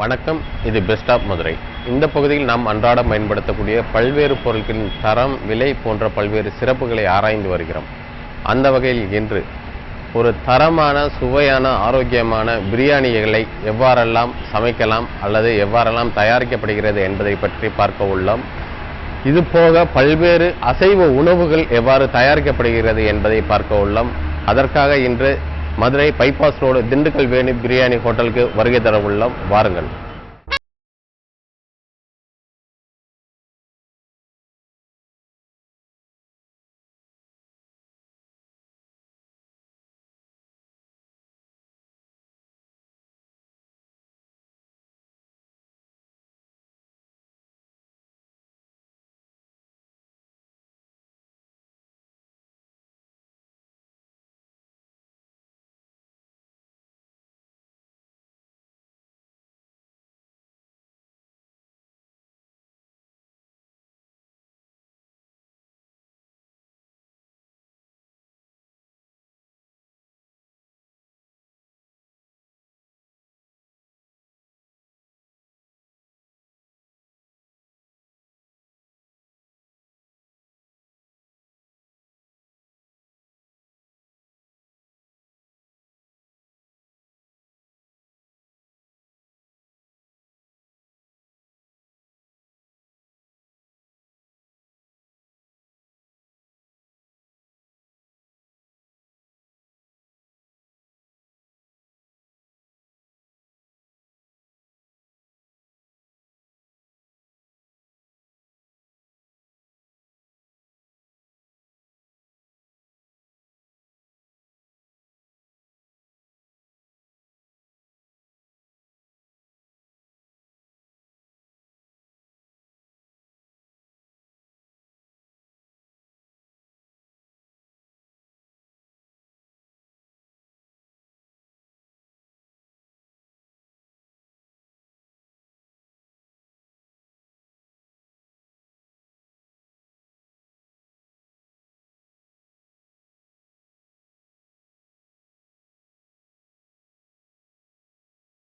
வணக்கம். இது best app Madurai. இந்த பகுதியில் நாம் அன்றாடம் பயன்படுத்தக்கூடிய பல்வேறு பொருட்களின் தரம், விலை போன்ற பல்வேறு சிறப்புகளை ஆராய்ந்து வருகிறோம். அந்த வகையில் இன்று ஒரு தரமான, சுவையான, ஆரோக்கியமான பிரியாணிகளை எவ்வாறெல்லாம் சமைக்கலாம் அல்லது எவ்வாறெல்லாம் தயாரிக்கப்படுகிறது என்பதை பற்றி பார்க்க உள்ளோம். இது போக பல்வேறு அசைவ உணவுகள் எவ்வாறு தயாரிக்கப்படுகிறது என்பதை பார்க்க உள்ளோம். அதற்காக இன்று மதுரை பைபாஸ் ரோடு திண்டுக்கல் வேணி பிரியாணி ஹோட்டலுக்கு வருகை தர உள்ளோம். வாருங்கள்.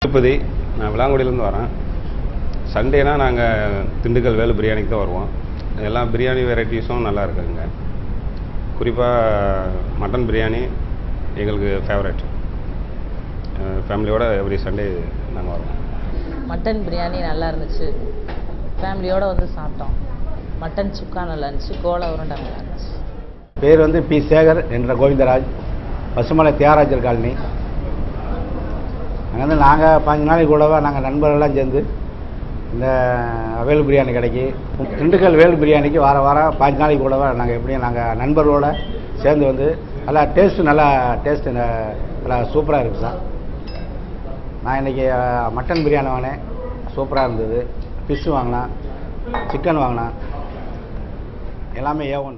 திருப்பதி, நான் விளாங்குடியிலேருந்து வரேன். சண்டேனா நாங்கள் திண்டுக்கல் வேலு பிரியாணிக்கு தான் வருவோம். எல்லா பிரியாணி வெரைட்டிஸும் நல்லா இருக்குதுங்க. குறிப்பாக மட்டன் பிரியாணி எங்களுக்கு ஃபேவரட். ஃபேமிலியோட எவ்ரி சண்டே நாங்கள் வருவோம். மட்டன் பிரியாணி நல்லா இருந்துச்சு. ஃபேமிலியோடு வந்து சாப்பிட்டோம். மட்டன் சுக்கா நல்லா இருந்துச்சு. கோலா உருண்டை நல்லா இருந்துச்சு. பேர் வந்து பி சேகர் என்ற கோவிந்தராஜ், பசுமலை தியாகராஜர் காலனி. அங்கே வந்து நாங்கள் 5 நாளைக்கு கூடவா நாங்கள் நண்பர்கள்லாம் சேர்ந்து இந்த வேலு பிரியாணி கடைக்கு, திண்டுக்கல் வேலு பிரியாணிக்கு வாரம் 5 நாளைக்கு கூடவா நாங்கள் எப்படியும் நாங்கள் நண்பர்களோடு சேர்ந்து வந்து நல்லா டேஸ்ட்டு நல்லா சூப்பராக இருக்குது சார். நான் இன்றைக்கி மட்டன் பிரியாணி வாங்கினேன், சூப்பராக இருந்தது. ஃபிஷ்ஷு வாங்கினேன், சிக்கன் வாங்கினேன், எல்லாமே A1.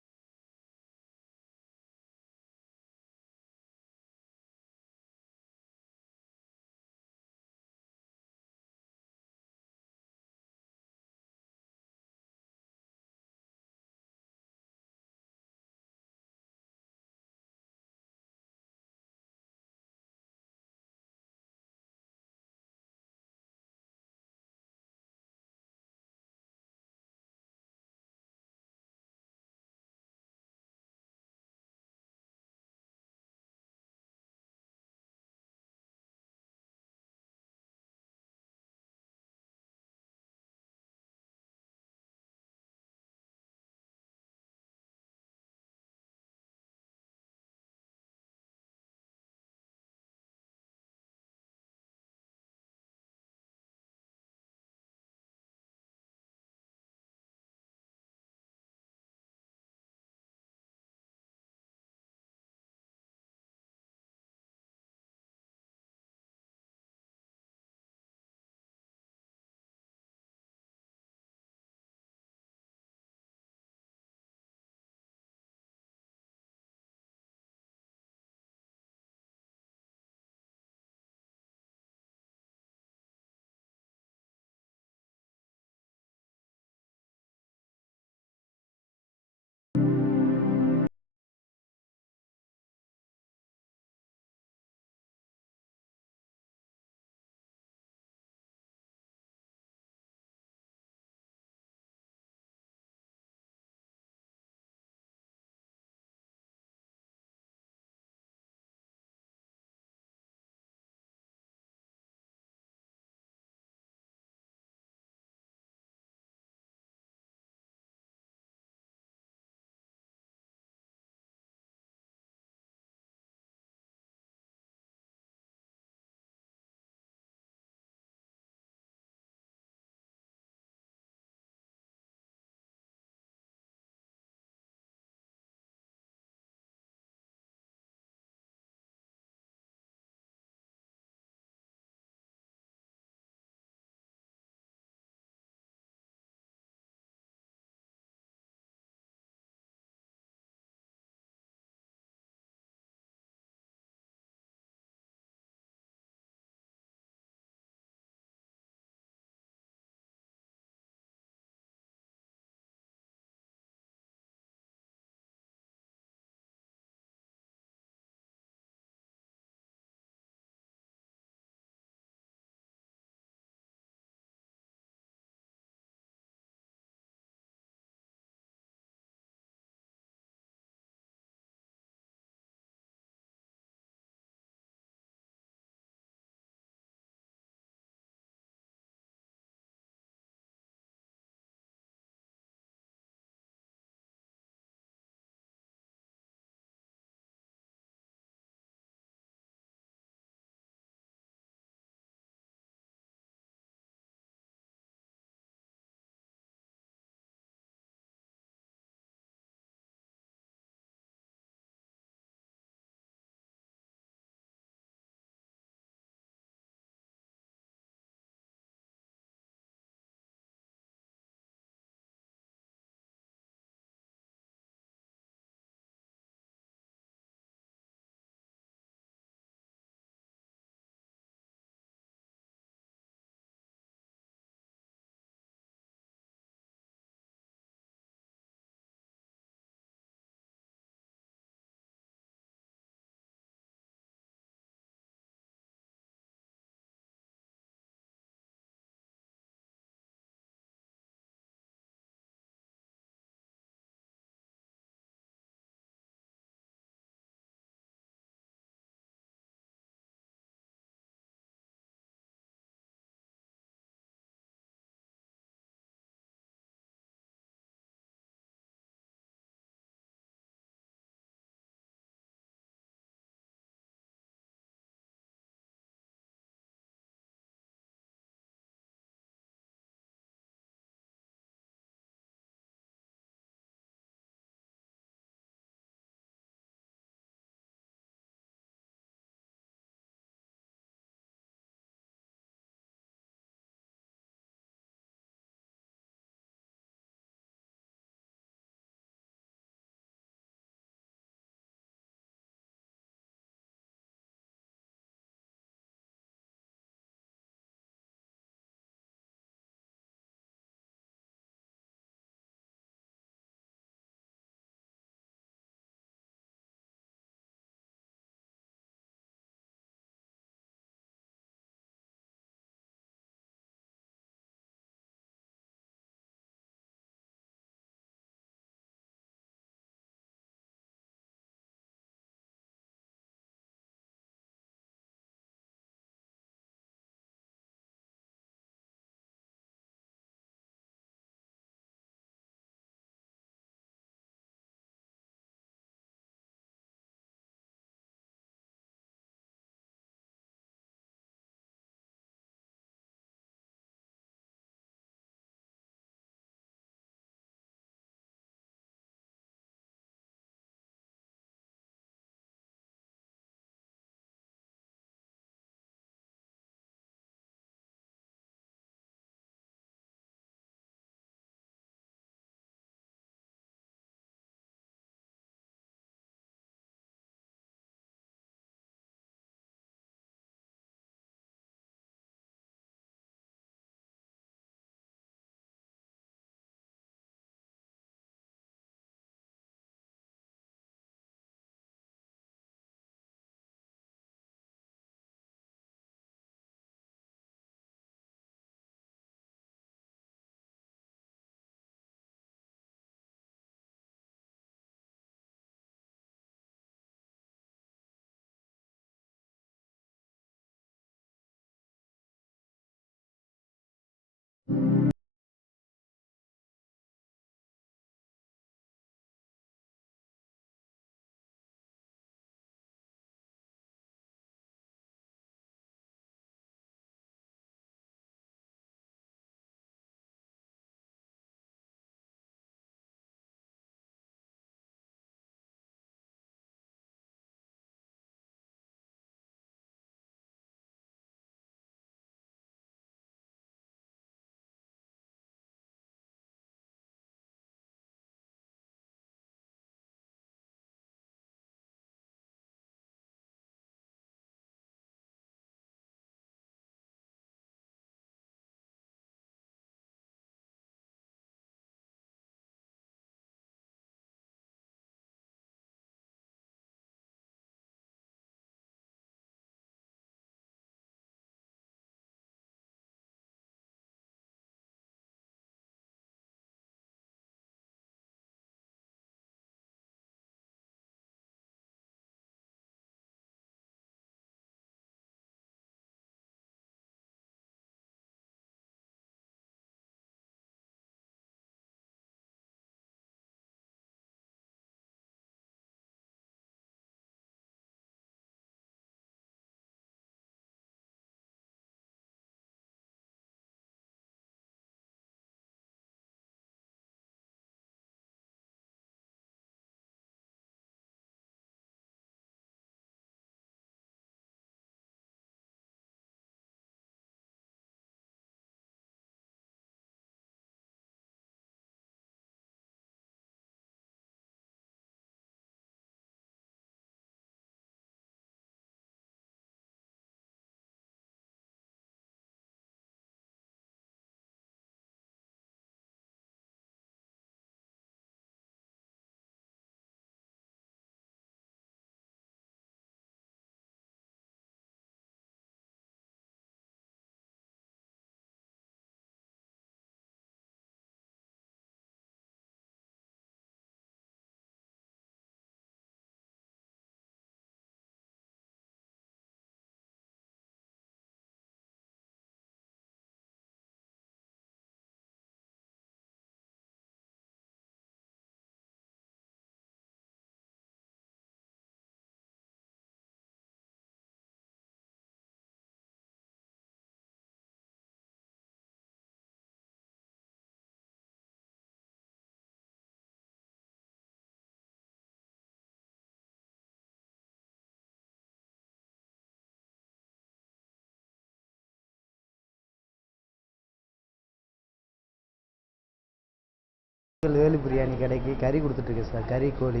வேலு பிரியாணி கடைக்கு கறி கொடுத்துட்ருக்கேன் சார். கறி கோழி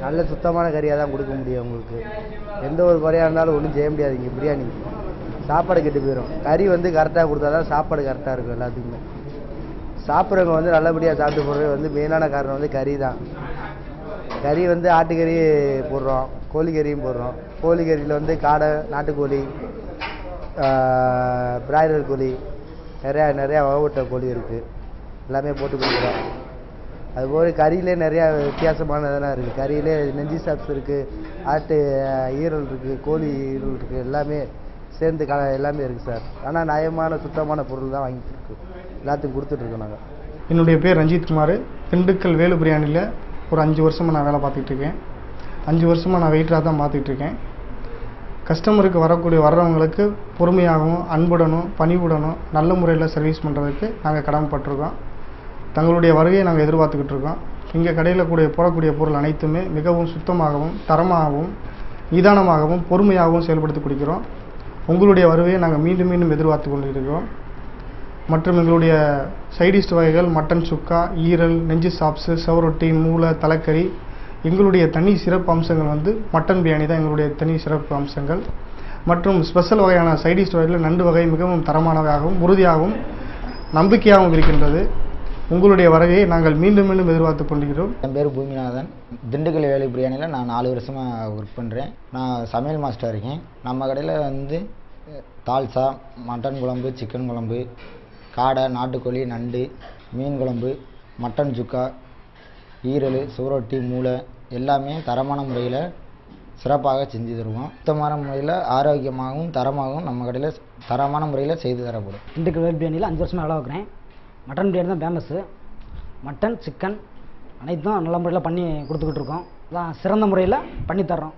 நல்ல சுத்தமான கறியாக தான் கொடுக்க முடியும். உங்களுக்கு எந்த ஒரு குறையாக இருந்தாலும் ஒன்றும் செய்ய முடியாது. இங்கே பிரியாணி சாப்பாடு கெட்டு போயிடும். கறி வந்து கரெக்டாக கொடுத்தா தான் சாப்பாடு கரெக்டாக இருக்கும். எல்லாத்துக்குமே சாப்பிட்றவங்க வந்து நல்லபடியாக சாப்பிட்டு போடுறது வந்து மெயினான காரணம் வந்து கறி தான். கறி வந்து ஆட்டுக்கறி போடுறோம், கோழிக்கறியும் போடுறோம். கோழிக்கறியில் வந்து காடை, நாட்டுக்கோழி, பிராய்லர் கோழி, நிறையா வகைப்பட்ட கோழி இருக்குது. எல்லாமே போட்டு கொடுக்குறோம். அதுபோல் கறியிலே நிறையா வித்தியாசமான இதெல்லாம் இருக்குது. கறியிலே நெஞ்சி சாப்ஸ் இருக்குது, ஆட்டு ஈரல் இருக்குது, கோழி ஈரல் இருக்குது, எல்லாமே சேர்ந்து எல்லாமே இருக்குது சார். ஆனால் நியாயமான சுத்தமான பொருள் தான் வாங்கிட்டு இருக்கு, எல்லாத்துக்கும் கொடுத்துட்ருக்கோம் நாங்கள். என்னுடைய பேர் ரஞ்சித் குமார். திண்டுக்கல் வேலு பிரியாணியில் ஒரு 5 வருஷமாக நான் வேலை பார்த்துக்கிட்டு இருக்கேன். 5 வருஷமாக நான் வெயிட்டராக தான் பார்த்துக்கிட்டு இருக்கேன். கஸ்டமருக்கு வர்றவங்களுக்கு பொறுமையாகவும் அன்புடனும் பணிவுடனும் நல்ல முறையில் சர்வீஸ் பண்ணுறதுக்கு நாங்கள் கடமைப்பட்டிருக்கோம். தங்களுடைய வருகையை நாங்கள் எதிர்பார்த்துக்கிட்டு இருக்கோம். இங்கே கடையில் போடக்கூடிய பொருள் அனைத்துமே மிகவும் சுத்தமாகவும் தரமாகவும் நிதானமாகவும் பொறுமையாகவும் செயல்படுத்தி கொடுக்கிறோம். உங்களுடைய வருகையை நாங்கள் மீண்டும் மீண்டும் எதிர்பார்த்து கொண்டிருக்கிறோம். மற்றும் எங்களுடைய சைடிஷ் வகைகள் மட்டன் சுக்கா, ஈரல், நெஞ்சு சாப்ஸு, சவரொட்டி, மூளை, தலைக்கறி, எங்களுடைய தனி சிறப்பு அம்சங்கள் வந்து மட்டன் பிரியாணி தான் எங்களுடைய தனி சிறப்பு அம்சங்கள். மற்றும் ஸ்பெஷல் வகையான சைடிஷ் வகையில் நண்டு வகை மிகவும் தரமானதாகவும் உறுதியாகவும் நம்பிக்கையாகவும் இருக்கின்றது. உங்களுடைய வருகையை நாங்கள் மீண்டும் மீண்டும் எதிர்பார்த்து கொண்டிருக்கிறோம். என் பேர் பூமிநாதன். திண்டுக்கல் வேலு பிரியாணியில் நான் 4 வருஷமாக ஒர்க் பண்ணுறேன். நான் சமையல் மாஸ்டர் இருக்கேன். நம்ம கடையில் வந்து தால்சா, மட்டன் குழம்பு, சிக்கன் குழம்பு, காடை, நாட்டுக்கோழி, நண்டு, மீன் குழம்பு, மட்டன் சுக்கா, ஈரல், சுவரொட்டி, மூளை எல்லாமே தரமான முறையில் சிறப்பாக செஞ்சு தருவோம். சுத்தமான முறையில் ஆரோக்கியமாகவும் தரமாகவும் நம்ம கடையில் தரமான முறையில் செய்து தரப்படும். திண்டுக்கல் வேலு பிரியாணியில் 5 வருஷமாக வேலை பார்க்குறேன். மட்டன் பிரியாணி தான் ஃபேமஸ்ஸு. மட்டன், சிக்கன் அனைத்தும் நல்ல முறையில் பண்ணி கொடுத்துக்கிட்டு இருக்கோம். அதான் சிறந்த முறையில் பண்ணித்தர்றோம்.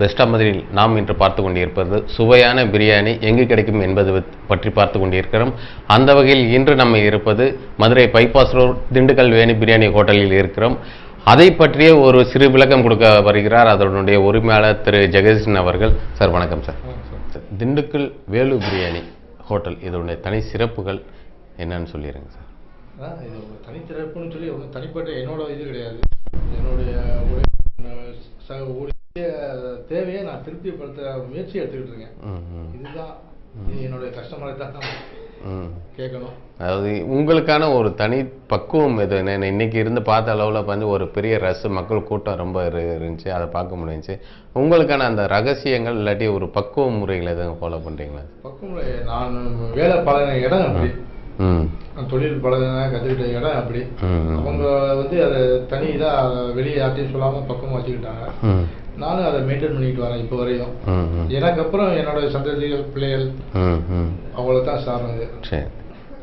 பெஸ்ட் ஆஃப் மதுரையில் நாம் இன்று பார்த்து கொண்டிருப்பது சுவையான பிரியாணி எங்கு கிடைக்கும் என்பது பற்றி பார்த்து கொண்டிருக்கிறோம். அந்த வகையில் இன்று நம்ம இருப்பது மதுரை பைபாஸ் ரோட் திண்டுக்கல் வேணி பிரியாணி ஹோட்டலில் இருக்கிறோம். அதை பற்றிய ஒரு சிறு விளக்கம் கொடுக்க வருகிறார் அதனுடைய உரிமையாளர் திரு ஜெகதீசன் அவர்கள். சார் வணக்கம் சார். திண்டுக்கல் வேலு பிரியாணி ஹோட்டல் இதனுடைய தனி சிறப்புகள் என்னன்னு சொல்லிடுங்க சார். இது தனிச்சிறப்புன்னு சொல்லி ஒன்றும் தனிப்பட்ட என்னோட இது கிடையாது. என்னுடைய தேவையை நான் திருப்திப்படுத்த முயற்சி எடுத்துக்கிட்டு இருக்கேன். இதுதான் என்னுடைய கஸ்டமரை தான் கேட்கணும். அதாவது உங்களுக்கான ஒரு தனி பக்குவம் எது? இன்னைக்கு இருந்து பார்த்த அளவில் வந்து ஒரு பெரிய ரஸ் மக்கள் கூட்டம் ரொம்ப இருந்துச்சு, அதை பார்க்க முடிஞ்சிச்சு. உங்களுக்கான அந்த ரகசியங்கள் இல்லாட்டி ஒரு பக்குவ முறைகளை எதுவும் ஃபாலோ பண்ணுறீங்களா? பக்குவ முறை நான் வேலை பழகின இடம் அப்படி, தொழில் பழகின கற்றுக்கிட்ட இடம் அப்படி. அவங்க வந்து அதை தனி இதாக வெளியே யார்ட்டையும் சொல்லாமல் பக்குவம் வச்சுக்கிட்டாங்க. நானும் அதை மெயின்டைன் பண்ணிட்டு வரேன் இப்போ வரையும். எனக்கு அப்புறம் என்னோட சந்ததிகள், பிள்ளைகள் அவங்கள தான் சார்ந்தது. சரி,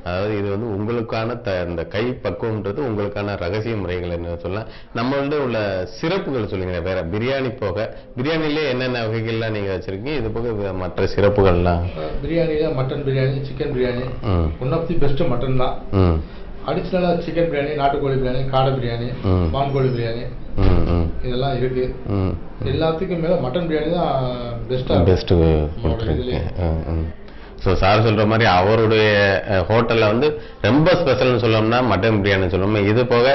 அதாவது இது வந்து உங்களுக்கான இந்த கை பக்குவம்ன்றது உங்களுக்கான ரகசிய முறைகள் என்ன சொல்லலாம். நம்மள்ட உள்ள சிறப்புகள் சொல்லுங்க. வேற பிரியாணி போக பிரியாணிலே என்னென்ன வகைகள்லாம் நீங்க வச்சிருக்கீங்க, இது போக மற்ற சிறப்புகள்லாம்? பிரியாணியில mutton biryani, chicken biryani one of the best mutton தான். அடிஷ்னலாக சிக்கன் பிரியாணி, நாட்டுக்கோழி பிரியாணி, காடை பிரியாணி, வான்கோழி பிரியாணி இதெல்லாம் இருக்கு. எல்லாத்துக்கும் மேலே மட்டன் பிரியாணி தான் பெஸ்ட்டு கொடுத்துருக்கேன். ஸோ சார் சொல்கிற மாதிரி அவருடைய ஹோட்டலில் வந்து ரொம்ப ஸ்பெஷல்னு சொல்லணும்னா மட்டன் பிரியாணி சொல்லணும். இது போக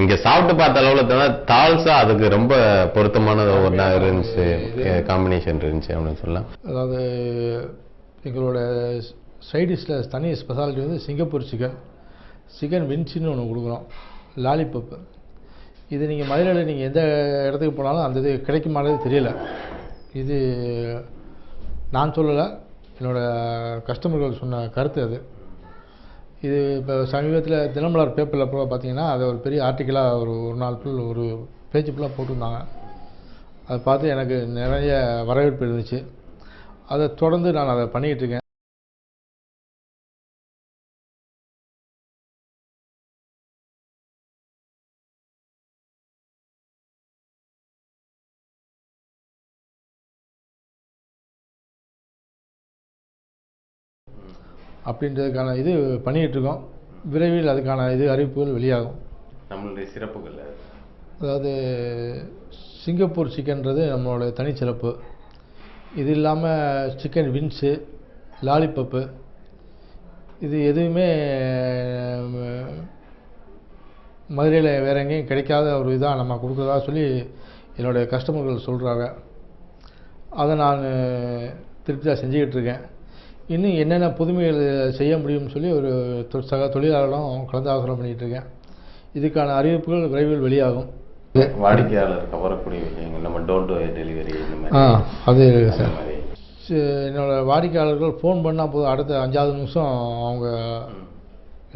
இங்கே சாப்பிட்டு பார்த்த அளவில் தால்சா அதுக்கு ரொம்ப பொருத்தமான ஒன்றா இருந்துச்சு, காம்பினேஷன் இருந்துச்சு அப்படின்னு சொல்லலாம். அதாவது எங்களோட சைடிஷில் தனி ஸ்பெஷாலிட்டி வந்து சிங்கப்பூர் சிக்கன் வின்சின்னு ஒன்று கொடுக்குறோம், லாலிபப்பு. இது நீங்கள் மதுரையில் நீங்கள் எந்த இடத்துக்கு போனாலும் அந்த இது கிடைக்குமானது தெரியல. இது நான் சொல்லலை, என்னோடய கஸ்டமர்கள் சொன்ன கருத்து அது. இது இப்போ சமீபத்தில் தினமலர் பேப்பரில் கூட பார்த்தீங்கன்னா அதை ஒரு பெரிய ஆர்டிக்கலாக ஒரு நாள் ஃபுல் ஒரு பேஜ் ஃபுல்லாக போட்டிருந்தாங்க. அதை பார்த்து எனக்கு நிறைய வரவேற்பு இருந்துச்சு. அதை தொடர்ந்து நான் அதை பண்ணிக்கிட்டு இருக்கேன். அப்படின்றதுக்கான இது பண்ணிகிட்ருக்கோம். விரைவில் அதுக்கான இது அறிவிப்புகள் வெளியாகும். நம்மளுடைய சிறப்புகள் அதாவது சிங்கப்பூர் சிக்கன்றது நம்மளோட தனிச்சிறப்பு. இது இல்லாமல் சிக்கன் வின்ஸு, லாலிபப்பு இது எதுவுமே மதுரையில் வேறு எங்கேயும் கிடைக்காத ஒரு இதாக நம்ம கொடுக்குறதா சொல்லி என்னுடைய கஸ்டமர்கள் சொல்கிறாங்க. அதை நான் திருப்தியாக செஞ்சுக்கிட்டு இருக்கேன். இன்னும் என்னென்ன புதுமைகள் செய்ய முடியும்னு சொல்லி ஒரு சக தொழிலாளர்களும் கலந்து ஆலோசனை பண்ணிகிட்டு இருக்கேன். இதுக்கான அறிவிப்புகள் விரைவில் வெளியாகும். வாடிக்கையாளர் கவரக்கூடிய விஷயங்கள் நம்ம டோர் டெலிவரி இந்த மாதிரி அது சார். என்னோடய வாடிக்கையாளர்கள் ஃபோன் பண்ணால் போதும், அடுத்த 5வது நிமிஷம் அவங்க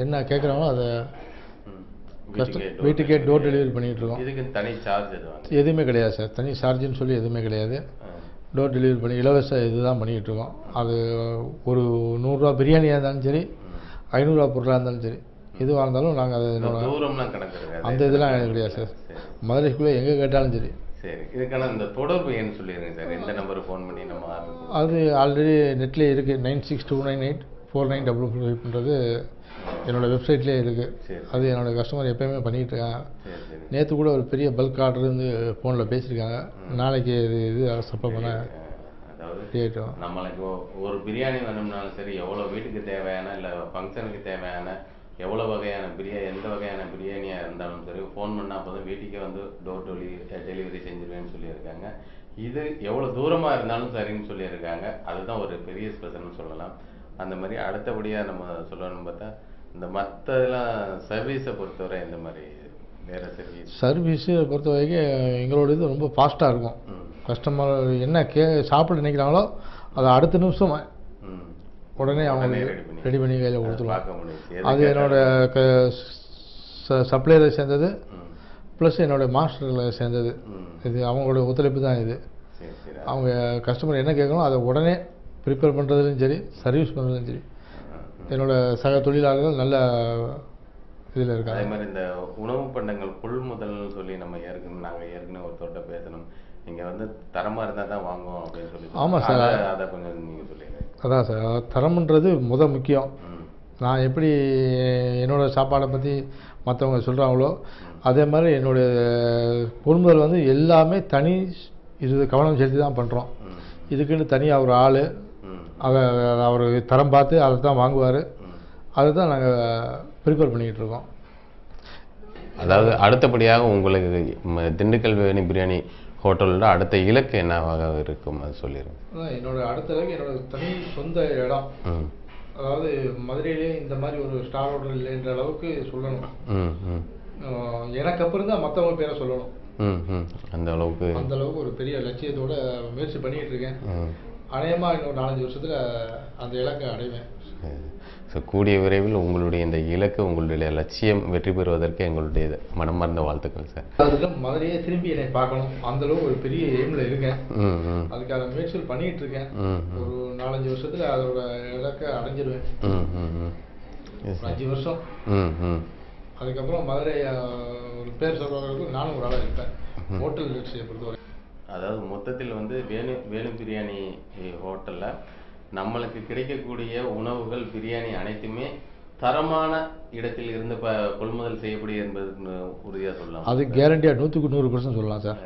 என்ன கேட்குறாங்களோ அதை வீட்டுக்கே டோர் டெலிவரி பண்ணிகிட்ருக்கோம். இதுக்கு தனி சார்ஜ் எதுவுமே கிடையாது சார். தனி சார்ஜுன்னு சொல்லி எதுவுமே கிடையாது. டோர் டெலிவரி பண்ணி இலவச இது தான் பண்ணிகிட்ருக்கோம். அது ஒரு 100 ரூபா பிரியாணியாக இருந்தாலும் சரி, 500 ரூபா பொருளாக இருந்தாலும் சரி, எதுவாக இருந்தாலும் நாங்கள் அதை தூரம்லாம் கணக்கு அந்த இதெல்லாம் எனக்கு கிடையாது சார். மதுரைக்குள்ளே எங்கே கேட்டாலும் சரி. சரி, இதுக்கான இந்த தொடர்பு ஏன்னு சொல்லிடுங்க சார். எந்த நம்பருக்கு ஃபோன் பண்ணி நம்ம அது ஆல்ரெடி நெட்லேயே இருக்குது. 96298495 என்னோடய வெப்சைட்லேயே இருக்குது. அது என்னோடய கஸ்டமர் எப்போயுமே பண்ணிகிட்டு இருக்காங்க. நேற்று கூட ஒரு பெரிய பல்க் ஆர்டர் இருந்து ஃபோனில் பேசியிருக்காங்க. நாளைக்கு இது சப்ளை பண்ண அதாவது நம்மளுக்கு ஒரு பிரியாணி வேணும்னாலும் சரி, எவ்வளோ வீட்டுக்கு தேவையான இல்லை ஃபங்க்ஷனுக்கு தேவையான எவ்வளோ வகையான எந்த வகையான பிரியாணியாக இருந்தாலும் சரி ஃபோன் பண்ணால் போதும் வீட்டுக்கே வந்து டோர் டெலிவரி செஞ்சிருவேன்னு சொல்லியிருக்காங்க. இது எவ்வளோ தூரமாக இருந்தாலும் சரின்னு சொல்லியிருக்காங்க. அதுதான் ஒரு பெரிய ஸ்பெஷல்னு சொல்லலாம். அந்த மாதிரி அடுத்தபடியாக நம்ம சொல்லணும்னு பார்த்தா இந்த மற்றதெல்லாம் சர்வீஸை பொறுத்தவரை இந்த மாதிரி வேறு சர்வீஸை பொறுத்த வரைக்கும் எங்களோட இது ரொம்ப ஃபாஸ்ட்டாக இருக்கும். கஸ்டமர் என்ன சாப்பிட நினைக்கிறாங்களோ அதை அடுத்த நிமிஷம் உடனே அவங்க ரெடி பண்ணி கையில் கொடுத்துருவாங்க. அது என்னோட சப்ளையரை சேர்ந்தது ப்ளஸ் என்னோட மாஸ்டரில் சேர்ந்தது. இது அவங்களோட ஒத்துழைப்பு தான் இது. அவங்க கஸ்டமர் என்ன கேட்கணும் அதை உடனே ப்ரிப்பேர் பண்ணுறதுலையும் சரி, சர்வீஸ் பண்ணுறதுலையும் சரி என்னோட சக தொழிலாளர்கள் நல்ல இதில் இருக்காங்க. அதே மாதிரி இந்த உணவு பண்டங்கள் கொள்முதல்னு சொல்லி நாங்கள் ஏற்கனவே ஒருத்தர்கிட்ட பேசணும். நீங்கள் வந்து தரமாக இருந்தால் தான் வாங்குவோம் அப்படின்னு சொல்லி. ஆமாம் சார், அதை கொஞ்சம் நீங்கள் சொல்லுங்கள். அதான் சார், தரம்ன்றது முக்கியம். நான் எப்படி என்னோடய சாப்பாடை பற்றி மற்றவங்க சொல்கிறாங்களோ அதே மாதிரி என்னுடைய கொள்முதல் வந்து எல்லாமே தனி இது கவனம் செலுத்தி தான் பண்ணுறோம். இதுக்குன்னு தனியாக ஒரு ஆள் அவர் தரம் பார்த்து அதை தான் வாங்குவார். அதை தான் நாங்கள் ப்ரிப்பேர் பண்ணிக்கிட்டு இருக்கோம். அதாவது அடுத்தபடியாக உங்களுக்கு திண்டுக்கல் வேணி பிரியாணி ஹோட்டலோட அடுத்த இலக்கு என்னவாக இருக்கும் அது சொல்லிடுங்க. என்னோட அடுத்த இலக்கு என்னோட தனி சொந்த இடம். அதாவது மதுரையிலே இந்த மாதிரி ஒரு ஸ்டார் ஹோட்டல் இல்லைன்ற அளவுக்கு சொல்லணும். எனக்கு அப்புறம் தான் மற்றவங்க பேரை சொல்லணும். அந்த அளவுக்கு ஒரு பெரிய லட்சியத்தோட முயற்சி பண்ணிக்கிட்டு இருக்கேன். அநேகமாக இன்னும் 4-5 வருஷத்தில் அந்த இலக்கை அடைவேன். ஸோ கூடிய விரைவில் உங்களுடைய இந்த இலக்கு, உங்களுடைய லட்சியம் வெற்றி பெறுவதற்கு எங்களுடைய மனமார்ந்த வாழ்த்துக்கள் சார். அதுதான் மதுரையே திரும்பி என்னை பார்க்கணும், அந்தளவு ஒரு பெரிய எய்மில் இருக்கேன். அதுக்கான முயற்சிகள் பண்ணிகிட்டு இருக்கேன். ஒரு 4-5 வருஷத்தில் அதோட இலக்கை அடைஞ்சிருவேன். 5 வருஷம். அதுக்கப்புறம் மதுரை ஒரு பேர் சொல்கிறவங்களுக்கு நானும் ஒரு ஆளாக இருப்பேன் ஹோட்டல் இண்டஸ்ட்ரியை பொறுத்தவரை. அதாவது மொத்தத்தில் வந்து வேலு பிரியாணி ஹோட்டலில் நம்மளுக்கு கிடைக்கக்கூடிய உணவுகள் பிரியாணி அனைத்துமே தரமான இடத்தில் இருந்து கொள்முதல் செய்யக்கூடிய என்பது உறுதியாக சொல்லலாம். அது கேரண்டியாக 100% சொல்லலாம் சார்.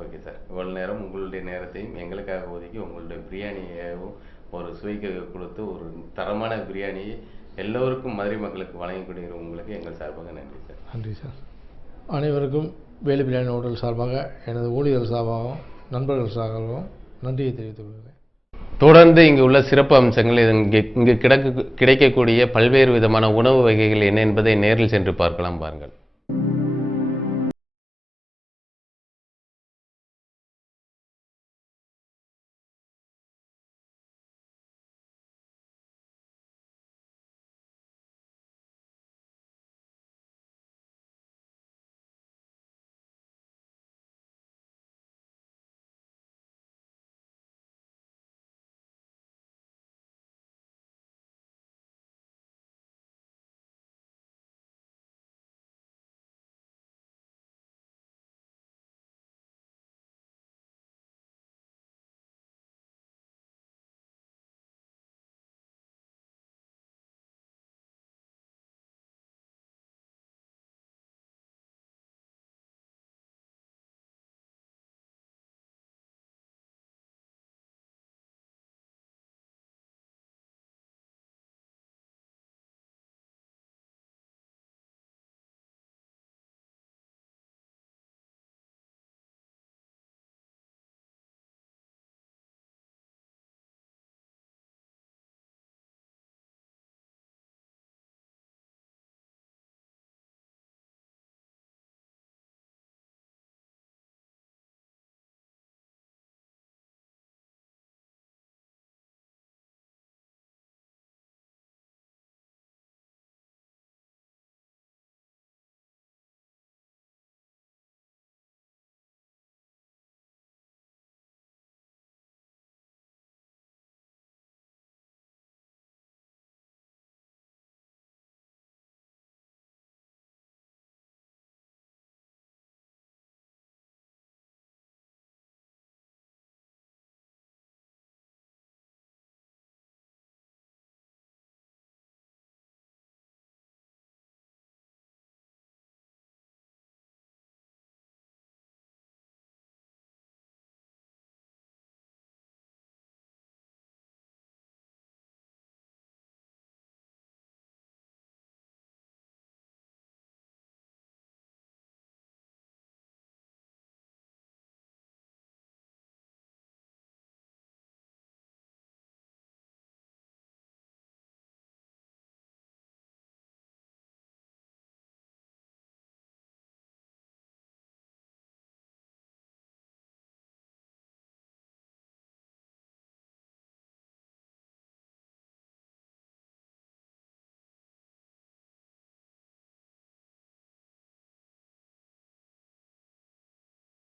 ஓகே சார், இவ்வளவு நேரம் உங்களுடைய நேரத்தையும் எங்களுக்காக ஒதுக்கி உங்களுடைய பிரியாணியையும் ஒரு சுவைக்கு கொடுத்து ஒரு தரமான பிரியாணியை எல்லோருக்கும் மதுரை மக்களுக்கு வழங்கக்கூடிய உங்களுக்கு எங்கள் சார்பாக நன்றி சார். நன்றி சார். அனைவருக்கும் வேலு பிரியாணி ஹோட்டல் சார்பாக எனது ஊழியர்கள் சார்பாகவும் நண்பர்கள் சார்பாகவும் நன்றியை தெரிவித்துக் கொள்கிறேன். தொடர்ந்து இங்கு உள்ள சிறப்பு அம்சங்கள் இங்கு கிடைக்கக்கூடிய பல்வேறு விதமான உணவு வகைகள் என்ன என்பதை நேரில் சென்று பார்க்கலாம், பாருங்கள்.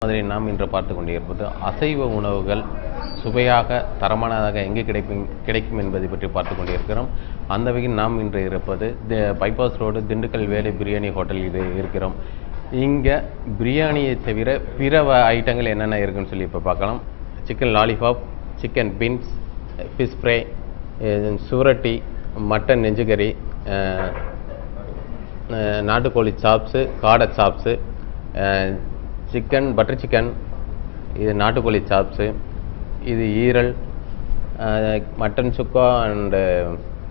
மாதிரி நாம் இன்று பார்த்து கொண்டிருப்பது அசைவ உணவுகள் சுவையாக தரமானதாக எங்கே கிடைக்கும் என்பதை பற்றி பார்த்து கொண்டிருக்கிறோம். அந்த வகையில் நாம் இன்று இருப்பது பைபாஸ் ரோடு திண்டுக்கல் வேலை பிரியாணி ஹோட்டலில் இருக்கிறோம். இங்கே பிரியாணியை தவிர பிற ஐட்டங்கள் என்னென்ன இருக்குன்னு சொல்லி இப்போ பார்க்கலாம். Chicken lollipop, chicken beans, fish fry, சுவரட்டி, மட்டன் நெஞ்சுக்கறி, நாட்டுக்கோழி சாப்ஸு, காடை சாப்ஸு, சிக்கன் பட்டர் சிக்கன், இது நாட்டுக்கோழி சாப்ஸு, இது ஈரல், mutton chukka and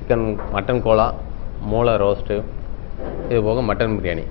chicken mutton கோலா, மூளை ரோஸ்ட்டு, இது போக மட்டன் பிரியாணி.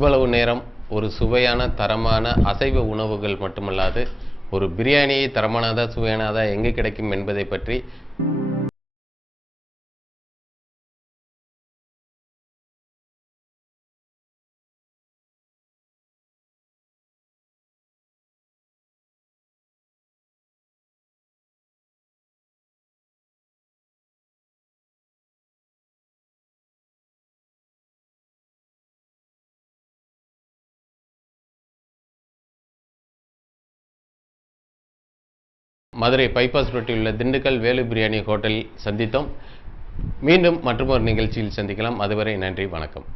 இவ்வளவு நேரம் ஒரு சுவையான தரமான அசைவ உணவுகள் மட்டுமல்லாது ஒரு பிரியாணியை தரமானதா சுவையானதா எங்கே கிடைக்கும் என்பதை பற்றி மதுரை பைபாஸ் ரோட்டில் உள்ள திண்டுக்கல் வேலு பிரியாணி ஹோட்டலில் சந்தித்தோம். மீண்டும் மற்றொரு நிகழ்ச்சியில் சந்திக்கலாம். அதுவரை நன்றி, வணக்கம்.